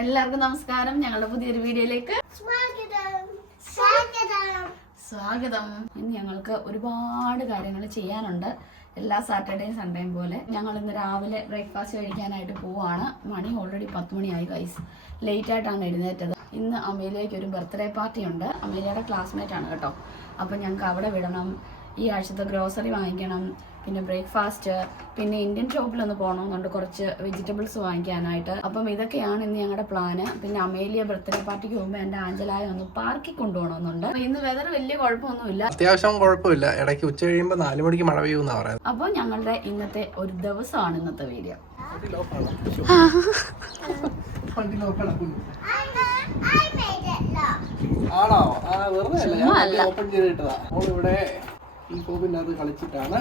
എല്ലാവർക്കും നമസ്കാരം. ഞങ്ങളുടെ പുതിയൊരു വീഡിയോയിലേക്ക് സ്വാഗതം. ഇന്ന് ഞങ്ങൾക്ക് ഒരുപാട് കാര്യങ്ങൾ ചെയ്യാനുണ്ട്. എല്ലാ സാറ്റർഡേയും സൺഡേയും പോലെ. ഞങ്ങൾ ഇന്ന് രാവിലെ ബ്രേക്ക്ഫാസ്റ്റ് കഴിക്കാനായിട്ട് പോവാണ്. മണി ഓൾറെഡി പത്ത് മണിയായി വൈസ് ലേറ്റ് ആയിട്ടാണ് എഴുന്നേറ്റത്. ഇന്ന് അമേലിയയ്ക്ക് ഒരു ബർത്ത്ഡേ പാർട്ടി ഉണ്ട്. അമേലിയയുടെ ക്ലാസ്മേറ്റ് ആണ് കേട്ടോ. അപ്പം ഞങ്ങൾക്ക് അവിടെ വിടണം. ഈ ആഴ്ചത്തെ ഗ്രോസറി വാങ്ങിക്കണം പിന്നെ ബ്രേക്ക്ഫാസ്റ്റ് പിന്നെ ഇന്ത്യൻ ഷോപ്പിൽ ഒന്ന് പോകണമെന്നുണ്ട് കുറച്ച് വെജിറ്റബിൾസ് വാങ്ങിക്കാനായിട്ട്. അപ്പം ഇതൊക്കെയാണ് ഇന്ന് ഞങ്ങളുടെ പ്ലാന് പിന്നെ അമേലിയ ബർത്ത്ഡേ പാർട്ടിക്ക് പോകുമ്പോൾ എന്റെ ആഞ്ചലായ ഒന്ന് പാർക്കിൽ കൊണ്ടുപോകണമെന്നുണ്ട് ഇന്ന് വെതർ വലിയ കുഴപ്പമൊന്നുമില്ല. അത്യാവശ്യം കുഴപ്പമില്ല. ഇടയ്ക്ക് ഉച്ച കഴിയുമ്പോൾ നാല് മണിക്ക് മഴ പെയ്യുന്ന പറയുന്നത്. അപ്പോൾ ഞങ്ങളുടെ ഇന്നത്തെ ഒരു ദിവസമാണ് ഇന്നത്തെ വീഡിയോ. ആണോ? ആ വെറുതെ ഓപ്പൺ ചെയ്തിട്ടതാ. നമ്മളിവിടെ ഈ കളിച്ചിട്ടാണ്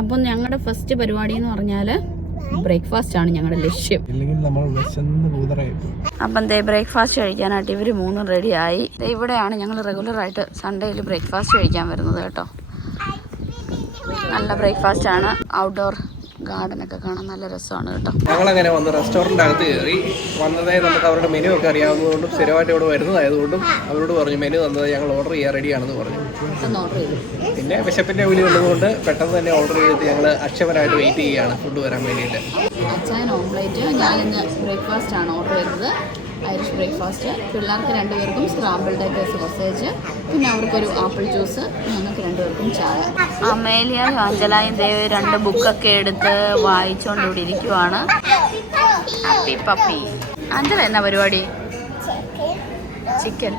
അപ്പം ഞങ്ങളുടെ ഫസ്റ്റ് പരിപാടി എന്ന് പറഞ്ഞാൽ ബ്രേക്ക്ഫാസ്റ്റ് ആണ് ഞങ്ങളുടെ ലക്ഷ്യം. അപ്പം ദേ ബ്രേക്ക്ഫാസ്റ്റ് കഴിക്കാനായിട്ട് ഇവർ മൂന്നും റെഡിയായി ദേ ഇവിടെയാണ് ഞങ്ങൾ റെഗുലർ ആയിട്ട് സൺഡേയിൽ ബ്രേക്ക്ഫാസ്റ്റ് കഴിക്കാൻ വരുന്നത് കേട്ടോ. നല്ല ബ്രേക്ക്ഫാസ്റ്റ് ആണ്. ഔട്ട്ഡോർ ഗാർഡൻ ഒക്കെ കാണാൻ നല്ല രസമാണ് കേട്ടോ. ഞങ്ങളങ്ങനെ വന്ന് റെസ്റ്റോറന്റ് അകത്ത് കയറി വന്നതേ നമുക്ക് അവരുടെ മെനു ഒക്കെ അറിയാവുന്നതുകൊണ്ടും സ്ഥിരമായിട്ട് ഇവിടെ വരുന്നതായതുകൊണ്ടും അവരോട് പറഞ്ഞു മെനു തന്നത് ഞങ്ങൾ ഓർഡർ ചെയ്യാൻ റെഡിയാണെന്ന് പറഞ്ഞു. പിന്നെ വിശപ്പിന്റെ വിളി ഉള്ളതുകൊണ്ട് പെട്ടെന്ന് തന്നെ ഓർഡർ ചെയ്തിട്ട് ഞങ്ങൾ അക്ഷമരായിട്ട് വെയിറ്റ് ചെയ്യുകയാണ് ഫുഡ് വരാൻ വേണ്ടിയിട്ട്. അച്ഛൻ ഓംപ്ലേറ്റ് ഞാനിന്ന് ബ്രേക്ക്ഫാസ്റ്റ് ആണ് ഓർഡർ ചെയ്തത്. ഐറിഷ് ബ്രേക്ക്ഫാസ്റ്റ് പിള്ളേർക്ക് രണ്ടുപേർക്കും സ്ക്രാമ്പിൾഡ് എഗ് സോസേജ് പിന്നെ അവർക്കൊരു ആപ്പിൾ ജ്യൂസ് ഞങ്ങൾക്ക് രണ്ടുപേർക്കും ചായ. അമേലിയ അഞ്ചലായും ദേവ് രണ്ട് ബുക്കൊക്കെ എടുത്ത് വായിച്ചുകൊണ്ട് ഇവിടെ ഇരിക്കുവാണ് ഹാപ്പി പപ്പി അഞ്ചല എന്നാ പരിപാടി ചിക്കൻ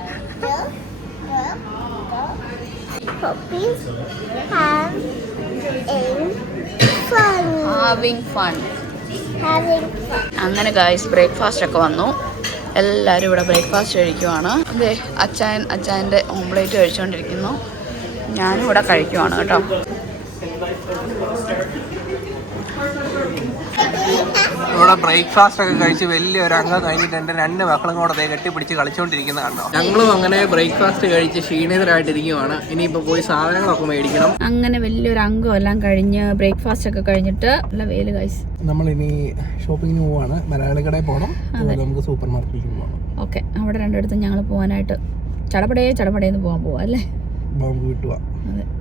ഹാവിങ് ഫൺ അങ്ങനെ ഗായ്സ് ബ്രേക്ക്ഫാസ്റ്റ് ഒക്കെ വന്നു. എല്ലാവരും ഇവിടെ ബ്രേക്ക്ഫാസ്റ്റ് കഴിക്കുവാണ്. അതെ അച്ചായൻ അച്ചായന്റെ ഓംപ്ലേറ്റ് കഴിച്ചുകൊണ്ടിരിക്കുന്നു ഞാനും ഇവിടെ കഴിക്കുവാണ് കേട്ടോ. ഇവിടെ ബ്രേക്ക്ഫാസ്റ്റ് ഒക്കെ കഴിച്ച് വലിയ ഒരു അംഗം കഴിഞ്ഞിട്ടുണ്ട് രണ്ട് മക്കളും കൂടെ ദേ കെട്ടിപ്പിടിച്ച് കളിച്ചോണ്ടിരിക്കുന്ന കണ്ടോ? ഞങ്ങളും അങ്ങനെ ബ്രേക്ക്ഫാസ്റ്റ് കഴിച്ച് ക്ഷീണിതരായിട്ടിരിക്കുവാണ്. ഇനിയിപ്പോ പോയി സാധനങ്ങളൊക്കെ മേടിക്കണം. അങ്ങനെ വലിയൊരു അംഗം എല്ലാം കഴിഞ്ഞ് ബ്രേക്ക്ഫാസ്റ്റ് ഒക്കെ കഴിഞ്ഞിട്ട് നല്ല വെയിൽ കഴിച്ചു നമ്മൾ ഇനി ഷോപ്പിങ്ങിന് പോവാണ്. മലയാളി കടയിൽ പോകണം നമുക്ക് സൂപ്പർ മാർക്കറ്റിൽ പോകണം ഓക്കെ അവിടെ രണ്ടിടത്തും ഞങ്ങൾ പോകാനായിട്ട് ചടപടേ ചടപടേന്ന് പോകാൻ പോവാം അല്ലേ? ബോംബ് കിട്ടുക.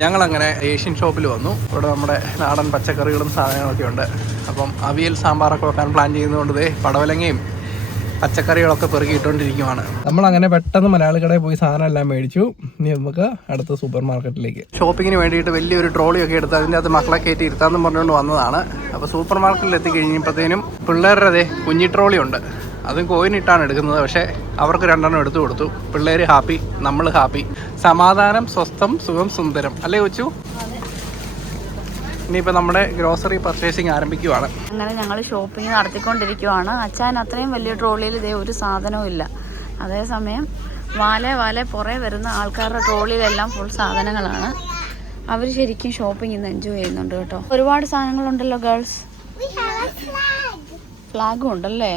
ഞങ്ങൾ അങ്ങനെ ഏഷ്യൻ ഷോപ്പിൽ വന്നു. ഇവിടെ നമ്മുടെ നാടൻ പച്ചക്കറികളും സാധനങ്ങളൊക്കെ ഉണ്ട്. അപ്പം അവിയൽ സാമ്പാറൊക്കെ വെക്കാൻ പ്ലാൻ ചെയ്യുന്നതുകൊണ്ട് ദേ പടവലങ്ങയും പച്ചക്കറികളൊക്കെ പെറുകിയിട്ടുകൊണ്ടിരിക്കുവാണ് നമ്മൾ അങ്ങനെ പെട്ടെന്ന് മലയാളി കടയിൽ പോയി സാധനം എല്ലാം മേടിച്ചു. ഇനി നമുക്ക് അടുത്ത സൂപ്പർ മാർക്കറ്റിലേക്ക്. ഷോപ്പിങ്ങിന് വേണ്ടിയിട്ട് വലിയൊരു ട്രോളി ഒക്കെ എടുത്ത് അതിന്റെ അകത്ത് മക്കളെ കയറ്റി ഇരുത്താമെന്ന് പറഞ്ഞുകൊണ്ട് വന്നതാണ്. അപ്പോൾ സൂപ്പർ മാർക്കറ്റിൽ എത്തിക്കഴിഞ്ഞപ്പോഴത്തേനും പിള്ളേരുടെ അതേ കുഞ്ഞി ട്രോളി ഉണ്ട്. അതും കോയിനിട്ടാണ് എടുക്കുന്നത്. പക്ഷേ അവർക്ക് രണ്ടെണ്ണം എടുത്തു കൊടുത്തു. പിള്ളേർ ഹാപ്പി നമ്മൾ ഹാപ്പി സമാധാനം സ്വസ്ഥം സുഖം സുന്ദരം. അല്ലേ കൊച്ചു? ഇനിയിപ്പോൾ നമ്മുടെ ഗ്രോസറി പർച്ചേസിങ് ആരംഭിക്കുവാണ്. അങ്ങനെ ഞങ്ങൾ ഷോപ്പിംഗ് നടത്തിക്കൊണ്ടിരിക്കുവാണ്. അച്ഛൻ അത്രയും വലിയ ട്രോളിയിൽ ഇതേ ഒരു സാധനവും ഇല്ല. അതേസമയം വാലെ വാലെ പുറേ വരുന്ന ആൾക്കാരുടെ ട്രോളിയിലെല്ലാം ഫുൾ സാധനങ്ങളാണ്. അവർ ശരിക്കും ഷോപ്പിംഗ് ഇന്ന് എൻജോയ് ചെയ്യുന്നുണ്ട് കേട്ടോ. ഒരുപാട് സാധനങ്ങളുണ്ടല്ലോ girls We have a flag. ഫ്ലാഗും ഉണ്ടല്ലേ.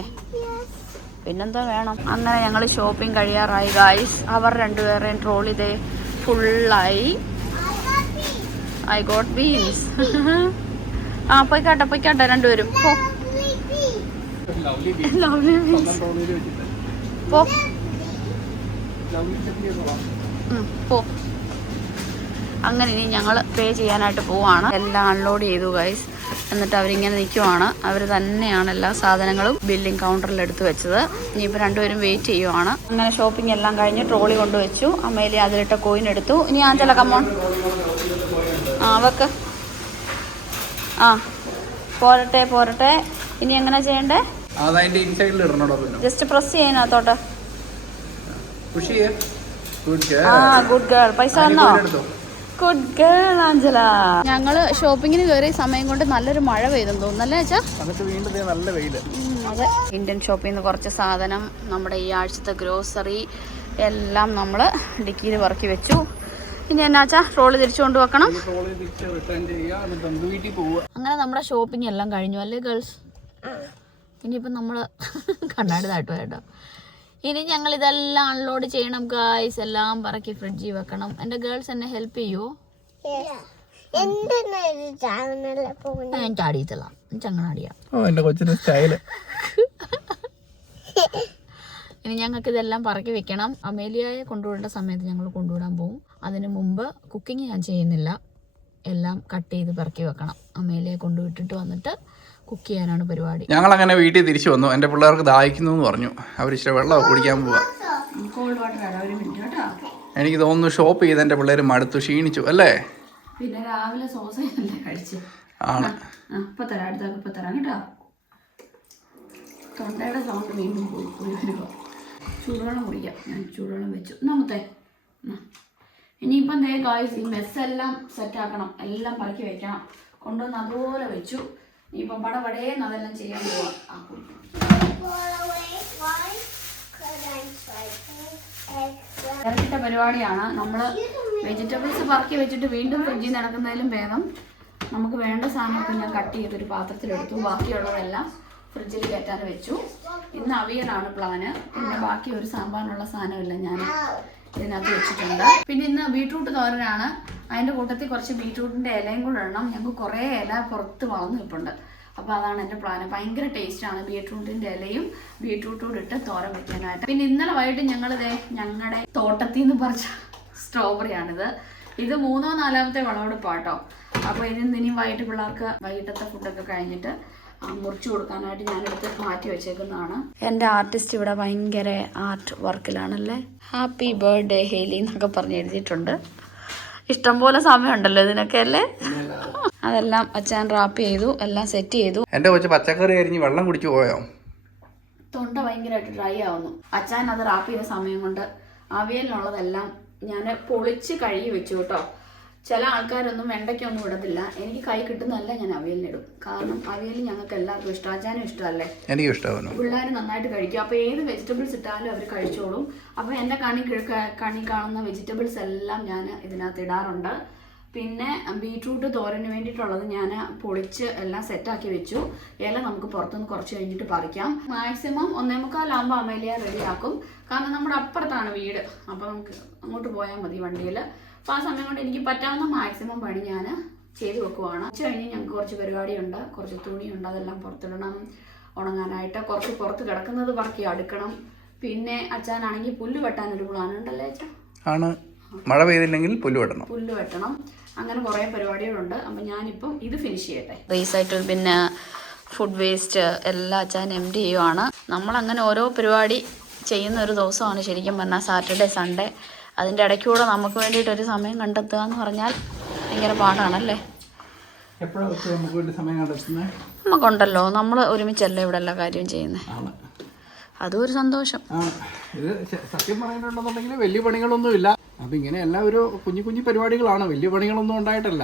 പിന്നെന്താ വേണം? അങ്ങനെ ഞങ്ങൾ ഷോപ്പിംഗ് കഴിയാറായി. ഗായ്സ് അവർ രണ്ടുപേരെയും ട്രോൾ ഇതേ ഫുള്ളായി ഐ ഗോട്ട് ബീൻസ് ആ പോയിക്കാട്ടെ പോയിക്കാട്ടെ രണ്ടുപേരും. പോ. ലവ്ലി ബീൻസ് പോ. പോ. അങ്ങനെ ഇനി ഞങ്ങൾ പേ ചെയ്യാനായിട്ട് പോവാണ്. എല്ലാം അൺലോഡ് ചെയ്തു ഗൈസ് എന്നിട്ട് അവരിങ്ങനെ നിൽക്കുവാണ്. അവർ തന്നെയാണ് എല്ലാ സാധനങ്ങളും ബില്ലിംഗ് കൗണ്ടറിൽ എടുത്തു വെച്ചത്. ഇനിയിപ്പോൾ രണ്ടുപേരും വെയിറ്റ് ചെയ്യുവാണ്. അങ്ങനെ ഷോപ്പിംഗ് എല്ലാം കഴിഞ്ഞ് ട്രോളി കൊണ്ടുവച്ചു അമ്മയിലെ അതിലിട്ട കോയിൻ എടുത്തു. ഇനി ആഞ്ചല കമ്മോൺ ആ വെക്ക്. ആ പോരട്ടെ പോരട്ടെ. ഇനി എങ്ങനെ ചെയ്യണ്ടേ? ജസ്റ്റ് പ്രസ് ഗുഡ് ആ ഗുഡ് ഗേൾ പൈസ വന്നോ? ഗുഡ് ഗേൾ ആഞ്ചല ഞങ്ങൾ ഷോപ്പിങ്ങിന് കയറിയ സമയം കൊണ്ട് നല്ലൊരു മഴ പെയ്തെന്ന് തോന്നുന്നല്ലേ അച്ഛാ? എന്നിട്ട് വീണ്ടും ദേ നല്ല വെയിൽ. അതെ. ഇന്ത്യൻ ഷോപ്പിൽ നിന്ന് കുറച്ച് സാധനം നമ്മുടെ ഈ ആഴ്ചത്തെ ഗ്രോസറി എല്ലാം നമ്മൾ ഡിക്കിയിൽ പറക്കി വെച്ചു. ഇനി എന്നാച്ചാ ട്രോൾ തിരിച്ചു കൊണ്ടുവെക്കണം. ട്രോളി തിരിച്ച് റിട്ടേൺ ചെയ്യുക. എന്നിട്ട് വീട്ടിൽ പോവുക. അങ്ങനെ നമ്മുടെ ഷോപ്പിംഗ് എല്ലാം കഴിഞ്ഞു. അല്ലേ ഗേൾസ് ഇനിയിപ്പം നമ്മൾ കണ്ണാടി താട്ടു കേട്ടോ ഇനി ഞങ്ങൾ ഇതെല്ലാം അൺലോഡ് ചെയ്യണം ഗായ്സ് എല്ലാം പറക്കി ഫ്രിഡ്ജിൽ വെക്കണം. എന്റെ ഗേൾസ് എന്നെ ഹെൽപ്പ് ചെയ്യൂ? ഞാൻ ചങ്ങനാടിയാ ഇനി ഞങ്ങൾക്ക് ഇതെല്ലാം പറക്കി വെക്കണം. അമേലിയയെ കൊണ്ടുവിടേണ്ട സമയത്ത് ഞങ്ങൾ കൊണ്ടുവിടാൻ പോകും അതിന് മുമ്പ് കുക്കിംഗ് ഞാൻ ചെയ്യുന്നില്ല. എല്ലാം കട്ട് ചെയ്ത് പറക്കി വെക്കണം. അമേലിയെ കൊണ്ടുവിട്ടിട്ട് വന്നിട്ട് കുക്ക് ചെയ്യാനാണ് പരിപാടി. ഞങ്ങൾ അങ്ങനെ വീട്ടിൽ തിരിച്ചു വന്നു. എന്റെ പിള്ളേർക്ക് ദാഹിക്കുന്നു എന്ന് പറഞ്ഞു. അവർ ഇച്ചിരി വെള്ളം കുടിക്കാൻ പോവാ. എനിക്ക് തോന്നുന്നു ഷോപ്പ് ചെയ്ത് എന്റെ പിള്ളേർ മടുത്തു ക്ഷീണിച്ചു അല്ലേ? പിന്നെ രാവിലെ സോസയല്ലേ കഴിച്ചു? ആണ്. ഇപ്പൊ തരാം. അടുത്തൊക്കെ ഇപ്പൊ തരാം കേട്ടോ. തൊണ്ടയുടെ സൗണ്ട് വീണ്ടും പോയി വരുക ചൂടുവെള്ളം കുടിക്കാം. ഞാൻ ചൂടുവെള്ളം വെച്ചു. നമ്മത്തെ ഇനിയിപ്പം ദേ ഗായ്സ് ഈ മെസ്സെല്ലാം സെറ്റാക്കണം എല്ലാം പറക്കി വെക്കണം. കൊണ്ടുവന്ന് അതുപോലെ വെച്ചു. ഇനിയിപ്പം പടപടേന്ന് അതെല്ലാം ചെയ്യാൻ പോവാം. പരിപാടിയാണ്. നമ്മൾ വെജിറ്റബിൾസ് പറക്കി വെച്ചിട്ട് വീണ്ടും ഫ്രിഡ്ജിൽ നടക്കുന്നതിലും ഭേദം. നമുക്ക് വേണ്ട സാധനമൊക്കെ ഞാൻ കട്ട് ചെയ്തൊരു പാത്രത്തിലെടുത്തു ബാക്കിയുള്ളതെല്ലാം ഫ്രിഡ്ജിൽ കയറ്റാൻ വെച്ചു. ഇന്ന് അവിയലാണ് പ്ലാന്. പിന്നെ ബാക്കി ഒരു സാമ്പാറിനുള്ള സാധനമില്ല ഞാൻ ഇതിനകത്ത് വെച്ചിട്ടുണ്ട്. പിന്നെ ഇന്ന് ബീട്രൂട്ട് തോരനാണ്. അതിന്റെ കൂട്ടത്തിൽ കുറച്ച് ബീറ്റ്റൂട്ടിന്റെ ഇലയും കൂടെ ഇടണം. ഞങ്ങൾക്ക് കുറേ ഇല പുറത്ത് വളർന്നു നിൽപ്പുണ്ട് അപ്പോൾ അതാണ് എന്റെ പ്ലാൻ ഭയങ്കര ടേസ്റ്റാണ് ബീട്രൂട്ടിന്റെ ഇലയും ബീട്രൂട്ടും ഇട്ട് തോരൻ വയ്ക്കാനായിട്ട് പിന്നെ ഇന്നലെ വൈകിട്ട് ഞങ്ങളിതേ ഞങ്ങളുടെ തോട്ടത്തിൽ നിന്ന് പറിച്ച സ്ട്രോബെറിയാണിത് ഇത് മൂന്നോ നാലാമത്തെ വിളവെടുപ്പാട്ടോ. അപ്പോൾ ഇതിന് ഇനി വൈകിട്ട് പിള്ളേർക്ക് വൈകിട്ടത്തെ ഫുഡൊക്കെ കഴിഞ്ഞിട്ട് മുറിച്ചു കൊടുക്കാനായിട്ട് ഞാനെടുത്ത് മാറ്റി വെച്ചേക്കുന്നതാണ്. എന്റെ ആർട്ടിസ്റ്റ് ഇവിടെ ഭയങ്കര ആർട്ട് വർക്കിലാണല്ലേ ഹാപ്പി ബർത്ത്ഡേ ഹേലി എന്നൊക്കെ പറഞ്ഞ് എഴുതിയിട്ടുണ്ട് ഇഷ്ടംപോലെ സമയമുണ്ടല്ലോ ഇതിനൊക്കെ അല്ലേ? അതെല്ലാം അച്ഛൻ റാപ്പ് ചെയ്തു എല്ലാം സെറ്റ് ചെയ്തു. എന്റെ കൊച്ചു പച്ചക്കറി അരിഞ്ഞ് വെള്ളം കുടിച്ചു പോയോ? തൊണ്ട ഭയങ്കരമായിട്ട് ഡ്രൈ ആവുന്നു. അച്ഛൻ അത് റാപ്പ് ചെയ്ത സമയം കൊണ്ട് അവിയലിനുള്ളതെല്ലാം ഞാൻ പൊളിച്ച് കഴുകി വെച്ചു കേട്ടോ. ചില ആൾക്കാരൊന്നും വെണ്ടയ്ക്കൊന്നും ഇടത്തില്ല. എനിക്ക് കൈ കിട്ടുന്നതല്ല ഞാൻ അവിയലിനിടും കാരണം അവിയൽ ഞങ്ങൾക്ക് എല്ലാവർക്കും ഇഷ്ടം. അച്ഛനും ഇഷ്ടമല്ലേ? എനിക്ക് ഇഷ്ടമാണ് പിള്ളേർ നന്നായിട്ട് കഴിക്കും. അപ്പോൾ ഏത് വെജിറ്റബിൾസ് ഇട്ടാലും അവർ കഴിച്ചോളും. അപ്പോൾ എന്റെ കണി കണി കാണുന്ന വെജിറ്റബിൾസ് എല്ലാം ഞാൻ ഇതിനകത്ത് ഇടാറുണ്ട്. പിന്നെ ബീട്രൂട്ട് തോരന് വേണ്ടിയിട്ടുള്ളത് ഞാൻ പൊളിച്ച് എല്ലാം സെറ്റാക്കി വെച്ചു. ഇല നമുക്ക് പുറത്തുനിന്ന് കുറച്ച് കഴിഞ്ഞിട്ട് പറിക്കാം. മാക്സിമം ഒന്നേ മുക്കാലാകുമ്പോൾ അമേലിയ റെഡിയാക്കും കാരണം നമ്മുടെ അപ്പുറത്താണ് വീട്. അപ്പോൾ നമുക്ക് അങ്ങോട്ട് പോയാൽ മതി വണ്ടിയിൽ അപ്പോൾ ആ സമയം കൊണ്ട് എനിക്ക് പറ്റാവുന്ന മാക്സിമം പണി ഞാൻ ചെയ്തു വെക്കുവാണ്. ഉച്ച കഴിഞ്ഞ് ഞങ്ങൾക്ക് കുറച്ച് പരിപാടിയുണ്ട്. കുറച്ച് തുണിയുണ്ട്. അതെല്ലാം പുറത്തിടണം. ഉണങ്ങാനായിട്ട് കുറച്ച് പുറത്ത് കിടക്കുന്നത് പറക്കി അടുക്കണം. പിന്നെ അച്ഛനാണെങ്കിൽ പുല്ല് വെട്ടാൻ ഒരു പ്ലാൻ ഉണ്ടല്ലേ അച്ഛൻ ആണ്. മഴ പെയ്തില്ലെങ്കിൽ പുല്ല് വെട്ടണം. പുല്ല് വെട്ടണം. അങ്ങനെ കുറേ പരിപാടികളുണ്ട്. അപ്പം ഞാനിപ്പം ഇത് ഫിനിഷ് ചെയ്യട്ടെ. റീസൈക്കിൾ പിന്നെ ഫുഡ് വേസ്റ്റ് എല്ലാം അച്ഛൻ എം ഡി ചെയ്യുവാണ്. നമ്മളങ്ങനെ ഓരോ പരിപാടി ചെയ്യുന്ന ഒരു ദിവസമാണ് ശരിക്കും പറഞ്ഞാൽ സാറ്റർഡേ സൺഡേ അതിന്റെ ഇടയ്ക്കൂടെ നമുക്ക് വേണ്ടിയിട്ട് ഒരു സമയം കണ്ടെത്തുക എന്ന് പറഞ്ഞാൽ ഭയങ്കര പാടാണല്ലേ? നമുക്കുണ്ടല്ലോ. നമ്മൾ ഒരുമിച്ചല്ലേ ഇവിടെ എല്ലാ കാര്യവും ചെയ്യുന്നത് അതും ഒരു സന്തോഷം. ഇത് സത്യം പറയുന്നുണ്ടെന്നുണ്ടെങ്കിൽ വലിയ പണികളൊന്നുമില്ല. അപ്പം ഇങ്ങനെ എല്ലാം ഒരു കുഞ്ഞു കുഞ്ഞു പരിപാടികളാണ്. വലിയ പണികളൊന്നും ഉണ്ടായിട്ടല്ല.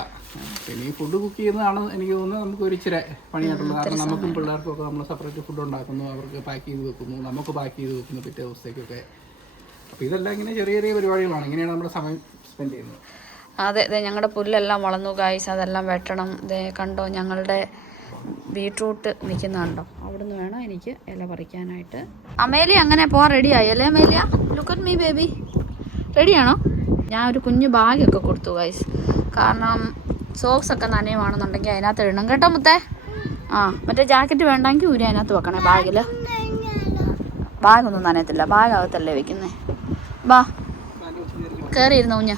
പിന്നെ ഈ ഫുഡ് കുക്ക് ചെയ്യുന്നതാണ് എനിക്ക് തോന്നുന്നത് നമുക്ക് ഒരു ഇച്ചിരി പണിയായിട്ടുള്ളത്. കാരണം നമുക്കും പിള്ളേർക്കും ഒക്കെ നമ്മൾ സെപ്പറേറ്റ് ഫുഡ് ഉണ്ടാക്കുന്നു. അവർക്ക് പാക്ക് ചെയ്ത് വെക്കുന്നു. നമുക്ക് പാക്ക് ചെയ്ത് വെക്കുന്നു പിറ്റേ ദിവസത്തേക്കൊക്കെ. അപ്പോൾ ഇതെല്ലാം ഇങ്ങനെ ചെറിയ ചെറിയ പരിപാടികളാണ്. ഇങ്ങനെയാണ് നമ്മൾ സമയം സ്പെൻഡ് ചെയ്യുന്നത്. അതെ അതെ ഞങ്ങളുടെ പുല്ലെല്ലാം വളർന്നു ഗായ്സ് അതെല്ലാം വെട്ടണം. ദേ കണ്ടോ ഞങ്ങളുടെ ബീട്രൂട്ട് നിൽക്കുന്നുണ്ടോ അവിടുന്ന് വേണം എനിക്ക് ഇല പറിക്കാനായിട്ട്? അമേലി അങ്ങനെ പോവാൻ റെഡിയായി അല്ലേ Amelia? Look at me baby റെഡിയാണോ ഞാൻ ഒരു കുഞ്ഞു ബാഗൊക്കെ കൊടുത്തു ഗൈസ് കാരണം സോക്സ് ഒക്കെ നനയുവാണെന്നുണ്ടെങ്കിൽ അതിനകത്ത് ഇടണം. കേട്ടോ മുത്തേ? ആ മറ്റേ ജാക്കറ്റ് വേണ്ടെങ്കിൽ ഊരി അതിനകത്ത് വെക്കണേ ബാഗിൽ ബാഗൊന്നും നനയത്തില്ല. ബാഗ് അകത്തല്ലേ വെക്കുന്നേ? ബാ. കയറിയിരുന്നു ഞാൻ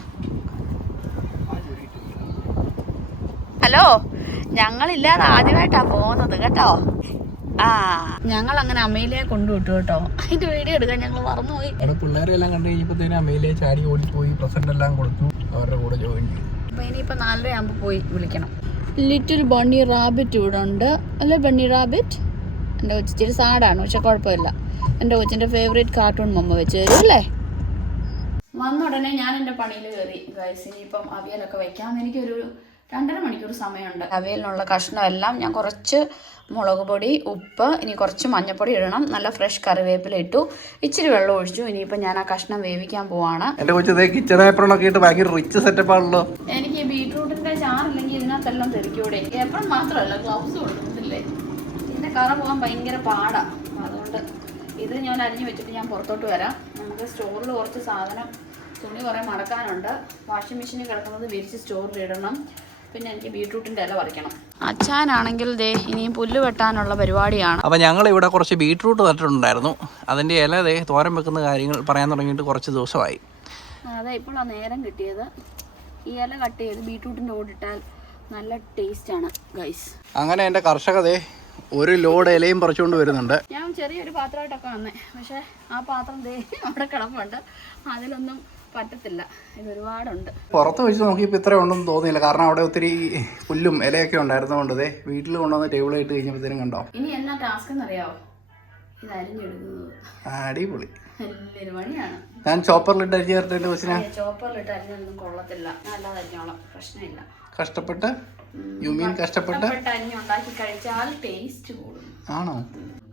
ഹലോ ഞങ്ങളില്ലാതെ ആദ്യമായിട്ടാ പോകുന്നത് കേട്ടോ. ആ. ഞങ്ങൾ അങ്ങനെ അമ്മയിലെ കൊണ്ടുവിട്ടു കേട്ടോ. അതിന്റെ വീഡിയോ എടുക്കാൻ ഞങ്ങൾ മറന്നുപോയി. അവിടെ പിള്ളേരെ എല്ലാം കണ്ടു കഴിഞ്ഞപ്പോഴത്തേനും അമ്മയിലെ ചാടി ഓടിപ്പോയി. പ്രസന്റ് എല്ലാം കൊടുത്തു. അവരുടെ കൂടെ ജോയിൻ ചെയ്തു. അപ്പൊ ഇനിയിപ്പോ നാലര പോയി വിളിക്കണം. ലിറ്റിൽ ബണ്ണി റാബിറ്റ് ഇവിടെ ഉണ്ട്. അല്ലേ ബണ്ണി റാബിറ്റ്? എന്റെ കൊച്ചിച്ചിരി സാഡാണ് പക്ഷെ കുഴപ്പമില്ല. എന്റെ കൊച്ചിന്റെ ഫേവറേറ്റ് കാർട്ടൂൺ മമ്മ വെച്ച് തരും അല്ലേ? വന്ന ഉടനെ ഞാൻ എന്റെ പണിയിൽ കയറി. ഗൈസ് ഇനിയിപ്പം അവിയലൊക്കെ വെക്കാം എനിക്കൊരു രണ്ടര മണിക്കൂർ സമയമുണ്ട്. അവിയലിനുള്ള കഷ്ണമെല്ലാം ഞാൻ കുറച്ച് മുളക് പൊടി ഉപ്പ് ഇനി കുറച്ച് മഞ്ഞൾപ്പൊടി ഇടണം. നല്ല ഫ്രഷ് കറിവേപ്പില ഇട്ടു. ഇച്ചിരി വെള്ളം ഒഴിച്ചു. ഇനിയിപ്പം ഞാൻ ആ കഷ്ണം വേവിക്കാൻ പോവാണ്. എന്റെ കൊച്ചു കിച്ചൺ ഏപ്രണൊക്കെ ഇട്ട് ഭയങ്കര റിച്ച് സെറ്റപ്പ് ആണല്ലോ. എനിക്ക് ഈ ബീട്രൂട്ടിന്റെ ചാറില്ലെങ്കിൽ ഇതിനകത്തെല്ലാം തെറിക്കൂടെ? ഏപ്രൺ മാത്രമല്ല ഗ്ലൗസ് കൊടുക്കുന്നില്ലേ കറ പോകാൻ ഭയങ്കര പാടാണ് അതുകൊണ്ട് ഇത് ഞാൻ അരിഞ്ഞു വെച്ചിട്ട് ഞാൻ പുറത്തോട്ട് വരാം. നമുക്ക് സ്റ്റോറിൽ കുറച്ച് സാധനം തുണി കുറേ മടക്കാനുണ്ട്. വാഷിംഗ് മെഷീനിൽ കിടക്കുന്നത് വിരിച്ച് സ്റ്റോറിൽ ഇടണം. പിന്നെ എനിക്ക് ബീട്രൂട്ടിന്റെ ഇല പറിക്കണം. അച്ഛനാണെങ്കിൽ ദേ ഇനിയും പുല്ല് വെട്ടാനുള്ള പരിപാടിയാണ്. അപ്പോൾ ഞങ്ങൾ ഇവിടെ കുറച്ച് ബീട്രൂട്ട് നട്ടിട്ടുണ്ടായിരുന്നു. അതിന്റെ ഇല ദേ തോരൻ വെക്കുന്ന കാര്യങ്ങൾ പറയാൻ തുടങ്ങിയിട്ട് കുറച്ച് ദിവസമായി. അതെ ഇപ്പോഴാണ് നേരം കിട്ടിയത്. ഈ ഇല കട്ട് ചെയ്ത് ബീട്രൂട്ടിന്റെ ഇട്ടാൽ നല്ല ടേസ്റ്റാണ് ഗൈസ് അങ്ങനെ എന്റെ കർഷകതേ ഒരു ലോഡ് ഇലയും പറിച്ചുകൊണ്ട് വരുന്നുണ്ട്. ഞാൻ ചെറിയൊരു പാത്രമായിട്ടൊക്കെ വന്നേ. പക്ഷേ ആ പാത്രം ദേ അവിടെ കിടപ്പുണ്ട്. അതിലൊന്നും പറ്റത്തില്ല. ഇത് ഒരുപാടുണ്ട് പുറത്ത് വെച്ച് നോക്കിയപ്പോൾ ഇത്ര ഉണ്ടെന്ന് തോന്നിയില്ല. കാരണം അവിടെ ഒത്തിരി പുല്ലും ഇലയൊക്കെ ഉണ്ടായിരുന്നതുകൊണ്ട് ദേ വീട്ടിൽ കൊണ്ടുവന്ന് ടേബിൾ ഇട്ട് കഴിഞ്ഞപ്പോഴത്തേനും കണ്ടോ? ഇനി എന്നാ ടാസ്ക് എന്നറിയാവോ? ഇത് അരിഞ്ഞെടുക്കുന്നത്. അടിപൊളി. ഞാൻ ചോപ്പറിലിട്ട് അരിഞ്ഞു ചേർത്തിട്ട് ചോപ്പറിലിട്ട് അരിഞ്ഞൊന്നും കൊള്ളത്തില്ല. നല്ലതരിഞ്ഞോളാം പ്രശ്നമില്ല. കഷ്ടപ്പെട്ട് യു മീൻ കഷ്ടപ്പെട്ട് അരിഞ്ഞുണ്ടാക്കി കഴിച്ചാൽ ടേസ്റ്റ് കൂടും. ആണോ?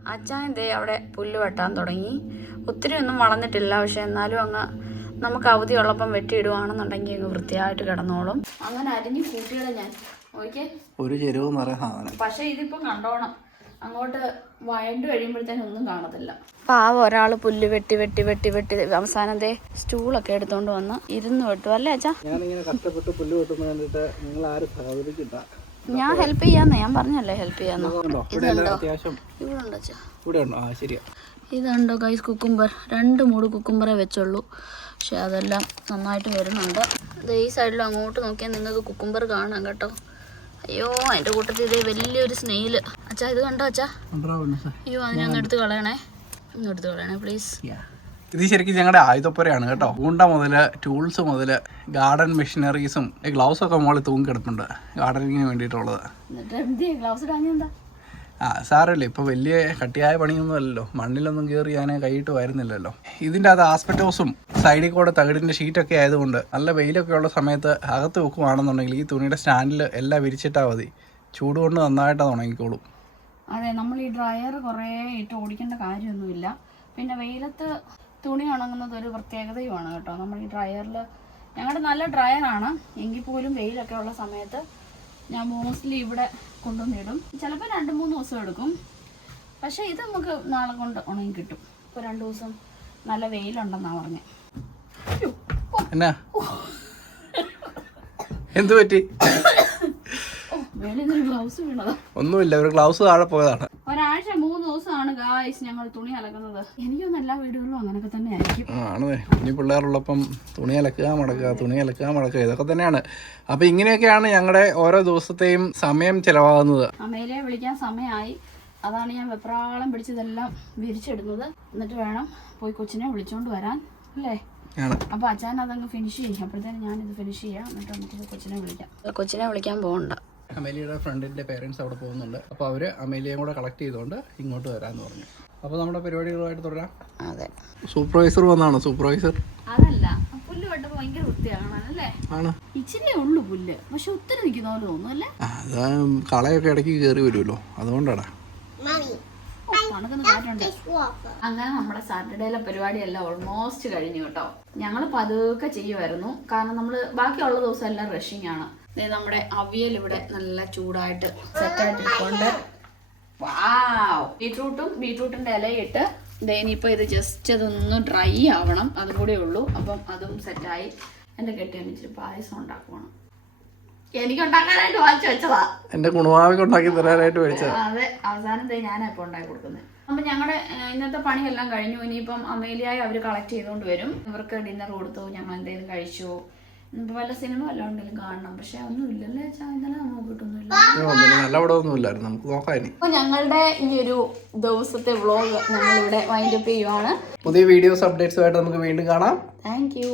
അച്ഛൻ ദേ അവിടെ പുല്ല് വെട്ടാൻ തുടങ്ങി. ഒത്തിരി ഒന്നും വളർന്നിട്ടില്ല പക്ഷെ എന്നാലും അങ്ങ് നമുക്ക് അവധി ഉള്ളപ്പം വെട്ടിയിടുവാണെന്നുണ്ടെങ്കിൽ അങ്ങ് വൃത്തിയായിട്ട് കിടന്നോളും. അങ്ങനെ അരിഞ്ഞു കൂട്ടിയുടെ ഞാൻ. ഓക്കെ ഒരു ചെരുവ് സാധനം. പക്ഷെ ഇതിപ്പോ കണ്ടോണം. അങ്ങോട്ട് വയണ്ട് കഴിയുമ്പോഴത്തേനും ഒന്നും കാണത്തില്ല. പാവം ഒരാൾ പുല്ല് വെട്ടി വെട്ടി വെട്ടി വെട്ടി. അവസാനത്തെ ദേ സ്റ്റൂളൊക്കെ എടുത്തോണ്ട് വന്ന് ഇരുന്ന് വെട്ടു. അല്ലേ അച്ഛാ? ഞാനിങ്ങനെ കഷ്ടപ്പെട്ട് പുല്ല് കണ്ടിട്ട് നിങ്ങൾ ആരും സഹകരിക്കില്ല ഞാൻ ഹെൽപ്പ് ചെയ്യാന്ന് ഞാൻ പറഞ്ഞല്ലേ ഹെൽപ്പ് ചെയ്യാന്ന് ശരിയാ. ഇതുണ്ടോ ഗൈസ് കുക്കുംബർ രണ്ട് മൂട് കുക്കുംബറേ വെച്ചുള്ളൂ. പക്ഷെ അതെല്ലാം നന്നായിട്ട് വരുന്നുണ്ട്. ദേ ഈ സൈഡിൽ അങ്ങോട്ട് നോക്കിയാൽ നിങ്ങൾക്ക് കുക്കുംബർ കാണാം കേട്ടോ. അയ്യോ അതിന്റെ കൂട്ടത്തിൽ ഇതേ വലിയൊരു സ്നെയിൽ അച്ഛാ ഇത് കണ്ടോ അച്ഛാ? അയ്യോ അതിനൊന്ന് എടുത്ത് കളയണേ. ഒന്ന് എടുത്ത് കളയണേ പ്ലീസ് ഇത് ശരിക്കും ഞങ്ങളുടെ ആയുധപ്പുരയാണ് കേട്ടോ. ഊണ്ട മുതൽ ടൂൾസ് മുതൽ ഗാർഡൻ മെഷീനറീസും ഗ്ലൗസ് ഒക്കെ മുകളിൽ തൂങ്ങിക്കിടപ്പുണ്ട്. ഗാർഡനിങ്ങിന് വേണ്ടിയിട്ടുള്ളത്. ഗ്ലൗസ് എന്താ ആ സാറല്ലേ ഇപ്പോൾ വലിയ കട്ടിയായ പണിയൊന്നും അല്ലല്ലോ. മണ്ണിലൊന്നും കയറി ഞാൻ കൈയിട്ട് വരുന്നില്ലല്ലോ. ഇതിന്റെ അത് ആസ്പെറ്റോസും സൈഡിൽ കൂടെ തകിടിന്റെ ഷീറ്റൊക്കെ ആയതുകൊണ്ട് നല്ല വെയിലൊക്കെ ഉള്ള സമയത്ത് അകത്ത് വെക്കുവാണെന്നുണ്ടെങ്കിൽ ഈ തുണിയുടെ സ്റ്റാൻഡിൽ എല്ലാം വിരിച്ചിട്ടാൽ മതി. ചൂട് കൊണ്ട് നന്നായിട്ട് അത് ഉണങ്ങിക്കോളും. അതെ നമ്മൾ ഈ ഡ്രയർ കുറേ ഇട്ട് ഓടിക്കേണ്ട കാര്യമൊന്നുമില്ല. പിന്നെ വെയിലത്ത് തുണി ഉണങ്ങുന്നത് ഒരു പ്രത്യേകതയുമാണ് കേട്ടോ. നമ്മൾ ഈ ഡ്രയറിൽ ഞങ്ങളുടെ നല്ല ഡ്രയറാണ്. എങ്കിൽ പോലും വെയിലൊക്കെ ഉള്ള സമയത്ത് ഞാൻ മോസ്റ്റ്ലി ഇവിടെ കൊണ്ടുവന്നിടും ചിലപ്പോൾ രണ്ട് മൂന്ന് ദിവസം എടുക്കും. പക്ഷേ ഇത് നമുക്ക് നാളെ കൊണ്ട് ഉണങ്ങി കിട്ടും. ഇപ്പോൾ രണ്ട് ദിവസം നല്ല വെയിലുണ്ടെന്നാണ് പറഞ്ഞത് എന്നാ? എന്തു പറ്റി? ഒന്നുമില്ല ഒരു ഗ്ലൗസ് താഴെ പോയതാണ്. ഒരാഴ്ച മൂന്ന് ദിവസമാണ് ഗായ്സ് ഞങ്ങൾ തുണി അലക്കുന്നത്. എനിക്കൊന്നും എല്ലാ വീടുകളിലും അങ്ങനെയൊക്കെ തന്നെ ആയിരിക്കും. ആണേ കുഞ്ഞു പിള്ളേരുള്ളപ്പം തുണി അലക്കുക മടക്കുക തുണി അലക്കുക മടക്കുക ഇതൊക്കെ തന്നെയാണ്. അപ്പൊ ഇങ്ങനെയൊക്കെയാണ് ഞങ്ങളുടെ ഓരോ ദിവസത്തെയും സമയം ചെലവാകുന്നത്. അമ്മയിലെ വിളിക്കാൻ സമയമായി അതാണ് ഞാൻ വെപ്രാളം പിടിച്ചതെല്ലാം വിരിച്ചിടുന്നത്. എന്നിട്ട് വേണം പോയി കൊച്ചിനെ വിളിച്ചോണ്ട് വരാൻ അല്ലേ? അപ്പൊ അപ്പോൾ അച്ഛൻ അതങ്ങ് ഫിനിഷ് ചെയ്യും. അപ്പോഴത്തേനും ഞാനിത് ഫിനിഷ് ചെയ്യാം. എന്നിട്ട് നമുക്ക് കൊച്ചിനെ വിളിക്കാം. കൊച്ചിനെ വിളിക്കാൻ പോകണ്ട. അമേലിയുടെ ഫ്രണ്ടിന്റെ പേരൻസ് അവിടെ പോകുന്നുണ്ട്. അപ്പോൾ അവർ അമേലിയയും കൂടെ കളക്ട് ചെയ്തുകൊണ്ട് ഇങ്ങോട്ട് വരാമെന്ന് പറഞ്ഞു. അപ്പോൾ നമ്മുടെ പരിപാടികളുമായിട്ട് തുടരാം. അതെ. സൂപ്പർവൈസർ വന്നാണോ? സൂപ്പർവൈസർ അതല്ല. പുല്ല് വെട്ടപ്പോൾ ഭയങ്കര അല്ലേ ആണ്. ഇച്ചിരിയേ ഉള്ളു പുല്ല്. പക്ഷെ ഒത്തിരി നിൽക്കുന്ന പോലെ തോന്നുന്നു അല്ലേ? ആ, അത് കളയൊക്കെ ഇടയ്ക്ക് കയറി വരുമല്ലോ. this അങ്ങനെ നമ്മുടെ സാറ്റർഡേയിലെ പരിപാടിയെല്ലാം ഓൾമോസ്റ്റ് കഴിഞ്ഞു കേട്ടോ. ഞങ്ങൾ പതുക്കെ ചെയ്യുമായിരുന്നു കാരണം നമ്മൾ ബാക്കിയുള്ള ദിവസം എല്ലാം റഷിങ് ആണ്. നമ്മുടെ അവിയൽ ഇവിടെ നല്ല ചൂടായിട്ട് സെറ്റായിട്ട് ഇരിപ്പുണ്ട് വാവ് ബീട്രൂട്ടും ബീട്രൂട്ടിന്റെ ഇലയിട്ട് ദേ ഇനിയിപ്പോൾ ഇത് ജസ്റ്റ് അതൊന്ന് ഡ്രൈ ആവണം. അതും കൂടെ ഉള്ളൂ. അപ്പം അതും സെറ്റായി എന്റെ കെട്ടി ഇച്ചിരി പായസം ഉണ്ടാക്കുവാണ്. എനിക്ക് ഉണ്ടാക്കാനായിട്ട് വാങ്ങിച്ചു വെച്ചതാ. എന്റെ ഗുണവാവിക്ക് ഉണ്ടാക്കി തരാനായിട്ട് മേടിച്ചത്. അതെ അവസാനം ദേ ഞാനാ ഇപ്പൊ ഉണ്ടാക്കി കൊടുക്കുന്നത് അപ്പൊ ഞങ്ങളുടെ ഇന്നത്തെ പണിയെല്ലാം കഴിഞ്ഞു. ഇനിയിപ്പം അമേലിയായി അവർ കളക്ട് ചെയ്തുകൊണ്ട് വരും. ഇവർക്ക് ഡിന്നർ കൊടുത്തു. ഞങ്ങൾ എന്തെങ്കിലും കഴിച്ചു. വല്ല സിനിമ വല്ലതും ഉണ്ടെങ്കിലും കാണണം. പക്ഷെ ഒന്നും ഇല്ലല്ലേ വെച്ചാൽ ഇന്നലെ നമ്മൾ നോക്കിയിട്ടൊന്നുമില്ല. പിന്നെ നല്ല ഇവിടെ ഒന്നുമില്ലായിരുന്നു. നമുക്ക് നോക്കാം ഇനി. ഞങ്ങളുടെ ഈ ഒരു ദിവസത്തെ വ്ളോഗ് ഞങ്ങൾ ഇവിടെ വൈൻഡപ്പ് ചെയ്യുവാണ്. പുതിയ വീഡിയോസ് അപ്ഡേറ്റ്സുമായിട്ട് നമുക്ക് വീണ്ടും കാണാം. Thank you